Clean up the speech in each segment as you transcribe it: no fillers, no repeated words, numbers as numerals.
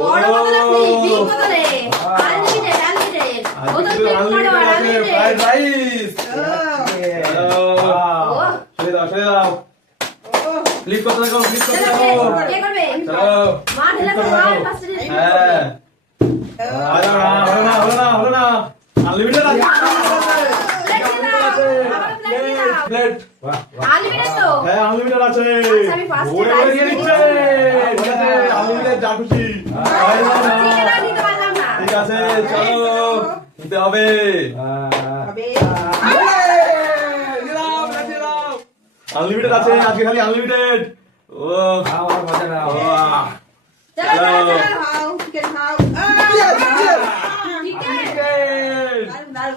বড় বোতল আছে বিগ বোতলে আনলিমিটেড বোতল ফিট করো আনলিমিটেড ফ্রাইড রাইস ছেড়ে দাও ক্লিক করতে থাকো কে করবে চলো মা ঢেলে দাও মা ফার্স্ট হ্যাঁ হলো না আনলিমিটেড আছে প্লেট আনলিমিটেড তো হ্যাঁ আনলিমিটেড আছে আচ্ছা আমি ফার্স্ট ওরে নিয়ে নিচ্ছে ঠিক আছে আনলিমিটেড যা খুশি নিতে পারলাম না ঠিক আছে চলো নিতে হবে আনলিমিটেড আছে আজকে খালি আনলিমিটেড ও খাওয়ার মজা নাও চলো খাও চিকেন খাও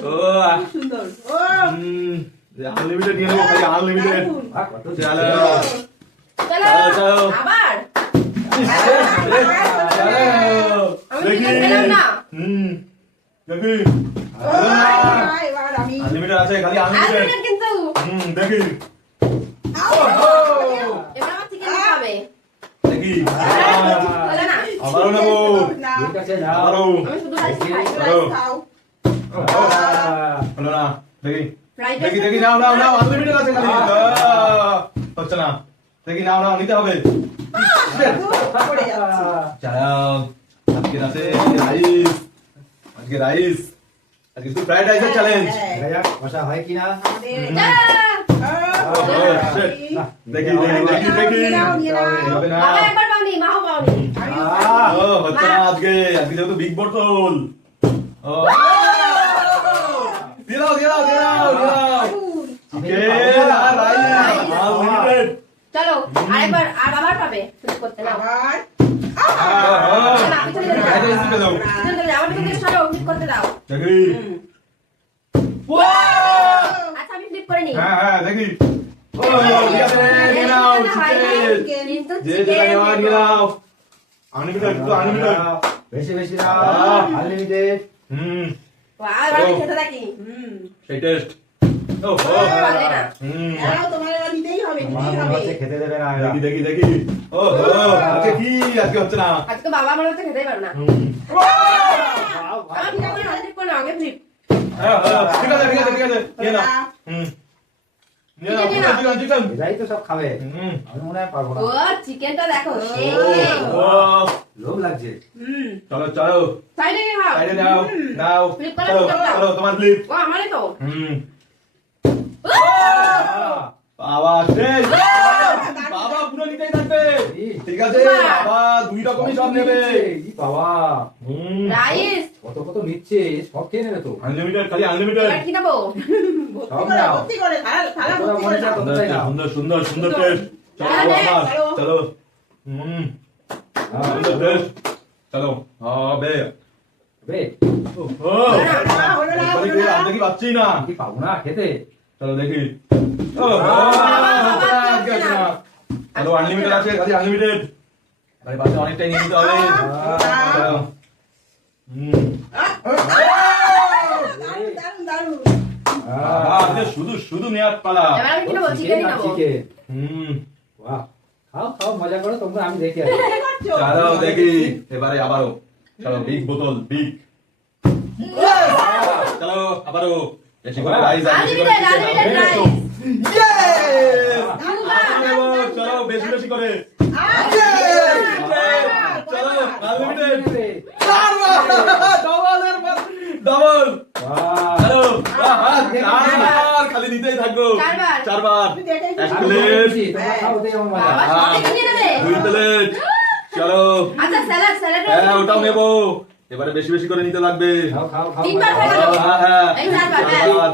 ও সুন্দর ও আনলিমিটেড নিয়ে নেবো খালি আনলিমিটেড কত চলো চলো আবার আমি দেখি চিকেন খেলাম না দেখি এবার আমি আনলিমিটেড আছে খালি আনলিমিটেড আনলিমিটেড কিন্তু দেখি এবার আমার চিকেন খাবে দেখি বলে না আবারও নেবো ঠিক আছে নাও আবারও আমি শুধু রাইস খাই খাও হলো না দেখি ফ্রাইড দেখি দেখি নাও আনলিমিটেড আছে খালি হচ্ছে না দেখি নাও নিতে হবে পড়ে যাচ্ছে চাও আজকে আছে রাইস আজকে শুধু ফ্রাইড রাইসের চ্যালেঞ্জ দেখা যাক কষা হয় কিনা দেখি হবে না বাবা একবার পাওনি মাও পাওনি ও হচ্ছে না আজকে যেহেতু বিগ বোতল ও দিলাও চিকেন আর রাইস আনলিমিটেড চলো আরেকবার আর বাবার পাবে শুরু করতে নাও আবার না আমি চলে যাবো ফ্রাইড রাইস দিতে দাও চলে যাও আমাকে কিন্তু সরো ফ্লিপ করতে দাও দেখি আচ্ছা আমি ফ্লিপ করে নিই হ্যাঁ দেখি ও ঠিক আছে নিয়ে নাও চিকেন কিন্তু যে যেটা নেওয়া নিয়ে নাও আনলিমিটেড বেশি বেশি নাও আনলিমিটেড এবার খেতে থাকি সেই টেস্ট ও পারলে না এরাও তোমার এবার নিতেই হবে খেতে দেবে না দেখি ও আজকে কি আজকে হচ্ছে না আজকে বাবা আমার হচ্ছে খেতেই পারবে না আমার ঠিক আছে ফ্লিপ করে নাও আগে ফ্লিপ ঠিক আছে নিয়ে নাও নিয়ে নাও চিকেন এরাই তো সব খাবে আমি মনে হয় পারবো না ও চিকেনটা দেখো সেই লোভ লাগছে চলো সাইডে খাও সাইডে নাও Flip করো, চলো flip করো। চলো তোমার ফ্লিপ ও আমারই তো বাবা সেই বাবা পুরো নিতেই থাকবে ঠিক আছে বাবা দুই রকমই সব নেবে ই বাবা রাইস কত কত নিচ্ছে সব খেয়ে নেবে তো আনলিমিটেড খালি আনলিমিটেড এবার কি নেবো ভর্তি করে থালা ভর্তি করে দাও। সুন্দর টেস্ট চলো সুন্দর টেস্ট চলো হবে বে দেখি পাচ্ছি না কি পাবো না খেতে চলো দেখি চলো আনলিমিটেড আছে খালি আনলিমিটেড ভাই পাশে অনেকটাই নিয়ে নিতে হবে চলো দারুণ আজকে শুধু নেওয়ার পালা এবার আমি কি নেবো চিকেনই নেবো বাহ খাও মজা করো তোমরা আমি দেখি আছি চলো দেখি এবারে আবারও চলো বিগ বোতল বিগ চলো আবারও বেশি করে রাইস আনলিমিটেড রাইস চলো বেশি করে চলো আনলিমিটেড ডবল চলো খালি নিতেই থাকবো চারবার এক প্লেট দুই প্লেট চলো আচ্ছা স্যালাড হ্যাঁ ওটাও নেবো এবারে বেশি করে নিতে লাগবে খাও তিনবার হয়ে গেল হ্যাঁ এই চারবার চারবার।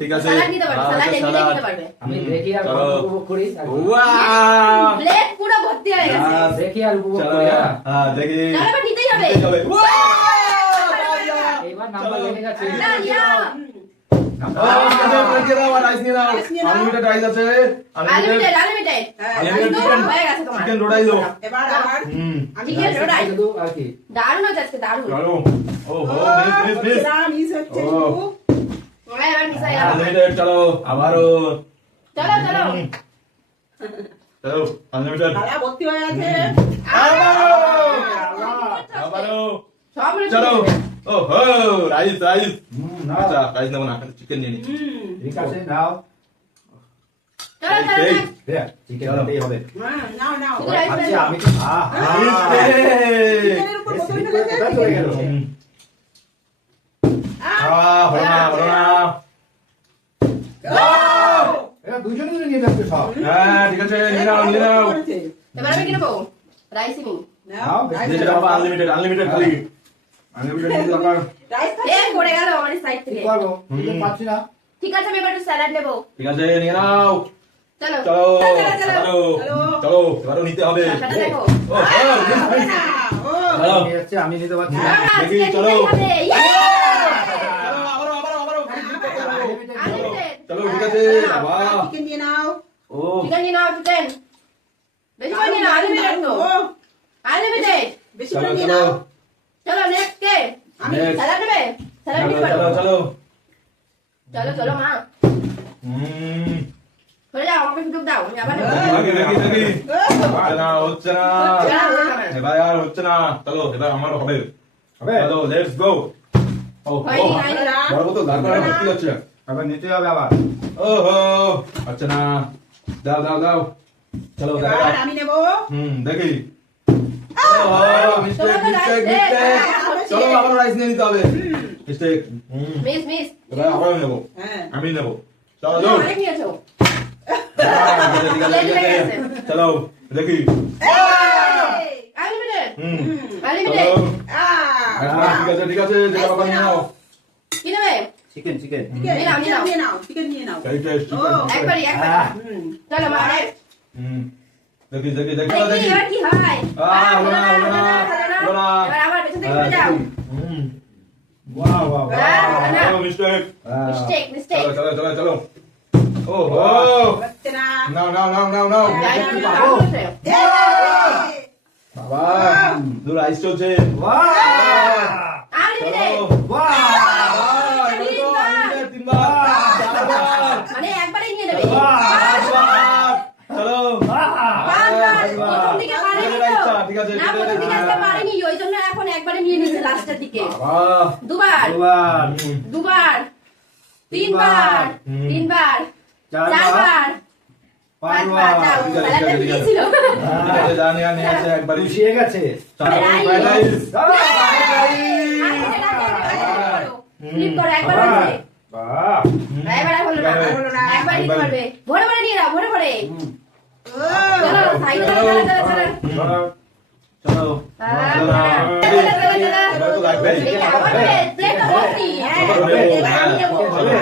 ঠিক আছে স্যালাড নিতে পারবে স্যালাড এমনি সালাদ। নিতে পারবে আমি দেখি আর চলো। উপভোগ করি ওয়াও প্লেট পুরো ভর্তি হয়ে গেছে দেখি আর উপভোগ চলো করি হ্যাঁ। হ্যাঁ দেখি তাহলে এবার নিতেই হবে নিতেই হবে। এবার নাম্বার লেগে গেছে না ইয়া রাইস নিয়ে নাও Rice নিয়ে নাও। আনলিমিটেড রাইস আছে আনলিমিটেড আনলিমিটেড চিকেন হয়ে গেছে তোমার চিকেন রোডাইলো এবার আবার ঠিক আছে রোডাই শুধু আর কি দারুণ হচ্ছে আজকে দারুণ চলো ওহো মিস মিস হচ্ছে ও। খুব। এবার মিশাই গেল আনলিমিটেড চলো আবারও চলো চলো চলো আনলিমিটেড থালা ভর্তি হয়ে আছে আবারও চলো ও হো রাইস রাইস নাও আচ্ছা রাইস নেবো না চিকেন নিয়ে নি ঠিক আছে নাও চলো চলো এই, next। চিকেন আনতেই হবে নাও নাও শুধু rice আচ্ছা নেবো। আমি তো চিকেনের উপর বোতল ফেলে দে। কোথায় চলে গেল হলো না এরা দুজন দুজন নিয়ে যাচ্ছে সব হ্যাঁ ঠিক আছে নিয়ে নাও এবার আমি কি নেবো? রাইসই নিই। নাও বেশি নিয়ে যাও আনলিমিটেড আনলিমিটেড খালি আনলিমিটেড নিতে দরকার রাইস এ পড়ে গেল আমার সাইড কি থেকে। করবো চিকেন পাচ্ছি না ঠিক আছে আমি এবার একটু স্যালাড নেবো। ঠিক আছে নিয়ে নাও চলো চলো চলো চলো এবারও নিতে হবে সাথে দেখো। ও হ্যাঁ চলো আমি যাচ্ছি, আমি নিতে পারছি না দেখি, চলো। আবারও চলো ঠিক আছে বাবা চিকেন দিয়ে নাও ও চিকেন নিয়ে নাও চিকেন। বেশি করে নিয়ে নাও আনলিমিটেড তো। ও, আনলিমিটেড। বেশি চলো করে নিয়ে চলো নাও চলো নেক্সট কে? Next. স্যালাড নেবে? স্যালাড নিতে চলো পারো। চলো চলো চলো মা। হুম সরে যাও আমাকে সুযোগ দাও আমি আবার নেবো। দেখি হচ্ছে না এবার আর হচ্ছে না চলো এবার আমার হবে হবে চলো লেটস গো ও হয়নি, হয়নি। বড় কত গাড়ি ভর্তি হচ্ছে আবার নিতে হবে আবার ওহো হচ্ছে না দাও দাও দাও চলো এবার দাও আমি নেব দেখি ওহো মিস্টেক মিস্টেক মিস্টেক চলো আবার রাইস নিয়ে নিতে হবে মিস্টেক মিস মিস। এবার আবার নেবো হ্যাঁ আমি নেবো চলো তুমি চলো অনেক নিয়েছো। ঠিক আছে চলো দেখি আনলিমিটেড। হুম আনলিমিটেড। চলো ঠিক আছে যেটা বাবা নিয়ে নাও কি নেবে? চিকেন চিকেন চিকেন নিয়ে নাও, নিয়ে নাও। নিয়ে নাও চিকেন নিয়ে নাও এই টেস্ট ও, একবারই একবার। হুম চলো মা next। দেখি দেখি দেখি দেখি, দেখি এবার কি হয়? হলো না, হলো না, হলো না। এবার আবার পেছন থেকে ঘুরে যাও। ওয়াও ওয়াও না। Mistake mistake mistake. চলো চলো চলো চলো ওহো হচ্ছে না নাও নাও নাও নাও নাও বাবা দু রাইস চলছে ওয়াও আনলিমিটেড। চলো ওয়াও তিনবার মানে একবারই নিয়ে নেবে। চলো পাঁচবার। প্রথম দিকে পারেনি তো। ঠিক আছে, না, প্রথম দিকে আজকে পারেনি, ওই জন্য এখন একবারে নিয়ে নিচ্ছে লাস্টের দিকে। বাবা দুবার ওয়াও দুবার তিনবার তিনবার চারবার পাঁচবার যাও। স্যালাডটা দিয়েছিল। ঠিক আছে জানি আর নিয়ে আসে একবারই খুশিয়ে গেছে চলো ফ্রাইড রাইস ফ্লিপ করো একবার হয়েছে। বাহ এবার আর হলো না। একবার নিতে পারবে। ভরে ভরে নিয়ে নাও, ভরে ভরে। চলো সাইডে চলো চলো চলো চলো। চলো চলো চলো চলো। এবার তো লাগবেই প্লেট ভর্তি। হ্যাঁ, হবে। এবার আমি নেবো। হবে।